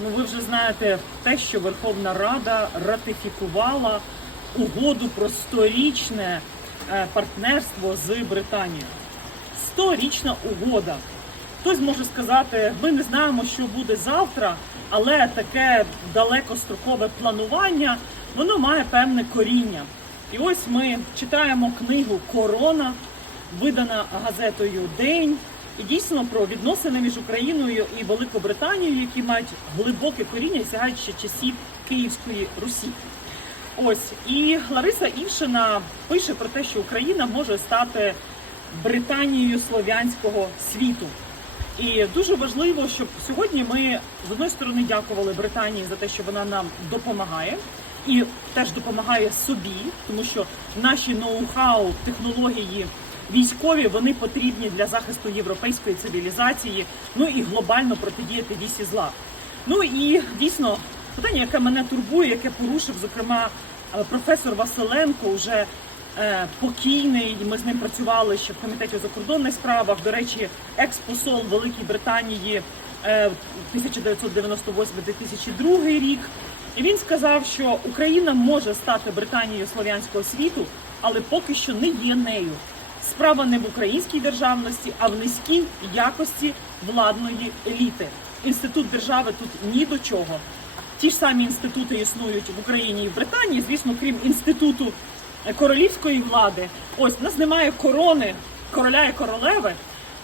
Ну, ви вже знаєте те, що Верховна Рада ратифікувала угоду про сторічне е, партнерство з Британією. Сторічна угода. Хтось може сказати, ми не знаємо, що буде завтра, але таке далекострокове планування воно має певне коріння. І ось ми читаємо книгу Корона, видана газетою День. І дійсно про відносини між Україною і Великобританією, які мають глибоке коріння і сягають ще часів Київської Русі. Ось і Лариса Івшина пише про те, що Україна може стати Британією слов'янського світу. І дуже важливо, щоб сьогодні ми з одної сторони дякували Британії за те, що вона нам допомагає, і теж допомагає собі, тому що наші ноу-хау, технології військові вони потрібні для захисту європейської цивілізації, ну і глобально протидіяти вісі зла. Ну і дійсно питання, яке мене турбує, яке порушив, зокрема, е, професор Василенко, вже е, покійний. Ми з ним працювали ще в комітеті у закордонних справах. До речі, екс-посол Великій Британії е, 1998-2002 рік. І він сказав, що Україна може стати Британією слов'янського світу, але поки що не є нею. Справа не в українській державності, а в низькій якості владної еліти. Інститут держави тут ні до чого. Ті ж самі інститути існують в Україні і в Британії, звісно, крім інституту королівської влади. Ось у нас немає корони короля і королеви,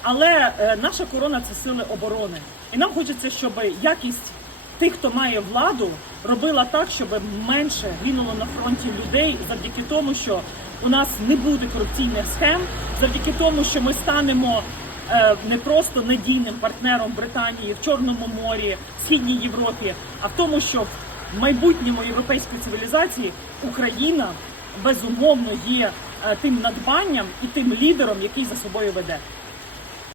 але е, наша корона це сили оборони. І нам хочеться, щоб якість тих, хто має владу, робила так, щоб менше гинуло на фронті людей завдяки тому, що у нас не буде корупційних схем, завдяки тому, що ми станемо е, не просто надійним партнером Британії в Чорному морі, в Східній Європі, а в тому, що в майбутньому європейської цивілізації Україна безумовно є е, тим надбанням і тим лідером, який за собою веде.